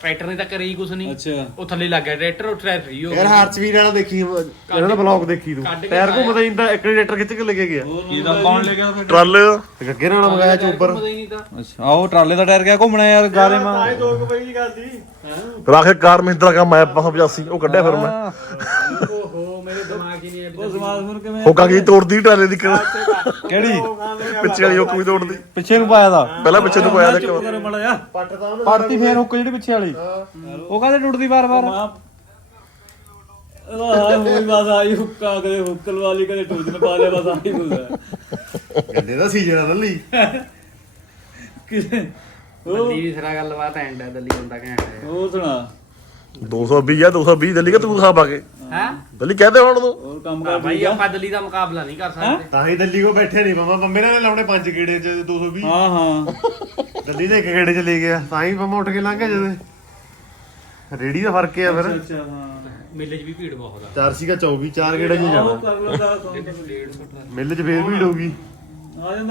ਟਰੈਕਟਰ ਨੇ ਤਾਂ ਕਰੇ ਹੀ ਕੁਛ ਨਹੀਂ। ਅੱਛਾ। ਉਹ ਥੱਲੇ ਲੱਗ ਗਿਆ ਟਰੈਕਟਰ ਉਹ ਟਰੈਕਟਰ ਫ੍ਰੀ ਹੋ ਯਾਰ ਹਰਚਵੀਰ ਵਾਲਾ ਦੇਖੀ ਇਹਨਾਂ ਦਾ ਬਲੌਗ ਦੇਖੀ ਤੂੰ। ਕੱਢ ਕੇ ਟਾਇਰ ਘੁੰਮਦਾ ਹੀ ਤਾਂ ਇੱਕ ਟਰੈਕਟਰ ਖਿੱਚ ਕੇ ਲੈ ਕੇ ਗਿਆ। ਕੀ ਦਾ ਕੌਣ ਲੈ ਗਿਆ ਟਰਾਲੇ ਦਾ। ਗੱਗੇ ਨਾਲ ਮੰਗਾਇਆ ਚੋਬਰ। ਹੀ ਨਹੀਂ ਅੱਛਾ ਆਓ ਟਰਾਲੇ ਦਾ ਟਾਇਰ ਗਿਆ ਘੁੰਮਣਾ ਯਾਰ ਗਾਰੇ ਮਾਂ ਦੋ ਕੁ ਦੀ ਗੱਲ ਸੀ। ਰਾਖੇ ਕਾਰ ਮਹਿੰਦਰਾ ਕਾ ਮੈਂ 585 ਉਹ ਕੱਢਿਆ ਫਿਰ ਮੈਂ। ਓਹੋ ਮੇਰੇ ਦਿਮਾਗ ਹੀ ਨਹੀਂ ਆਇਆ ਉਹ ਸਮਾਜ ਫਿਰ ਕਿਵੇਂ ਉਹ ਕਾਗੀ ਤੋੜਦੀ ਟਰਾਲੇ ਦੀ ਕਿਹੜਾ? ਕਿਹੜੀ? ਪਿੱਛੇ ਵਾਲੀ ਹੁੱਕ ਵੀ ਤੋੜਦੀ। ਪਿੱਛੇ ਨੂੰ ਪਾਇਆ ਦਾ। ਪਹਿਲਾਂ ਪਿੱਛੇ ਨੂੰ ਪਾਇਆ ਚੁੱਪ ਦੇਖੋ ਕਰ ਮੜਾ ਜਾ ਪੱਟਦਾ ਉਹਨੇ ਪੜਤੀ ਫੇਰ ਹੁੱਕ ਜਿਹੜੀ ਪਿੱਛੇ ਵਾਲੀ। ਉਹ ਕਾਹਦੇ ਟੁੱਟਦੀ ਵਾਰ ਵਾਰ ਹਾਂ ਹੋਈ ਬਸ ਆਈ ਹੁੱਕਾ ਕਦੇ ਹੁੱਕਲ ਵਾਲੀ ਕਦੇ ਟੂਜਨ ਪਾ ਲਿਆ ਬਸ ਆਈ ਕੁਝ ਗੱਲੇ ਦਾ ਸੀਜ਼ਨ ਆ ਦੱਲੀ। ਕਿਸੇ ਦਿੱਲੀ ਦੀ ਸਿਰਾ ਗੱਲਬਾਤ ਐਂਡ ਹੈ ਦਿੱਲੀ ਬੰਦਾ ਘੈਂਟ ਹੈ ਹੋਰ ਸੁਣਾ। 220 ਆ 220 ਦਿੱਲੀ ਕਿ ਤੂੰ ਹਿਸਾਬ ਆ ਕੇ? ਹੈ? ਦਿੱਲੀ ਕਹਦੇ ਹੁਣ ਤੂੰ। ਹੋਰ ਕੰਮ ਹਾਂ ਕਰ ਭਾਈ ਆਪਾਂ ਦਿੱਲੀ ਦਾ ਮੁਕਾਬਲਾ ਨਹੀਂ ਕਰ ਸਕਦੇ। ਤਾਂ ਹੀ ਦਿੱਲੀ ਕੋ ਬੈਠੇ ਨਹੀਂ ਮਮਾ ਬੰਬੇ ਨਾਲ ਲਾਉਣੇ ਪੰਜ ਗੇੜੇ ਚ 220 ਹਾਂ ਹਾਂ। ਦਿੱਲੀ ਦੇ ਇੱਕ ਗੇੜੇ ਚ ਲੈ ਗਿਆ ਤਾਂ ਹੀ ਮਮਾ ਉੱਠ ਕੇ ਲੰਘ ਗਿਆ ਜਦੇ। ਰੇੜੀ ਦਾ ਫ਼ਰਕ ਆ ਫਿਰ। ਅੱਛਾ ਹਾਂ। ਮੇਲੇ 'ਚ ਵੀ ਭੀੜ ਬਹੁਤ ਆ। ਚਾਰ ਸੀਗਾ 24 ਚਾਰ ਗੇੜੇ ਚ ਹੀ ਜਾਣਾ। ਮਿੱਲ ਚ ਫੇਰ ਭੀੜ ਹੋਊਗੀ। ਆ ਜਾਂਦਾ।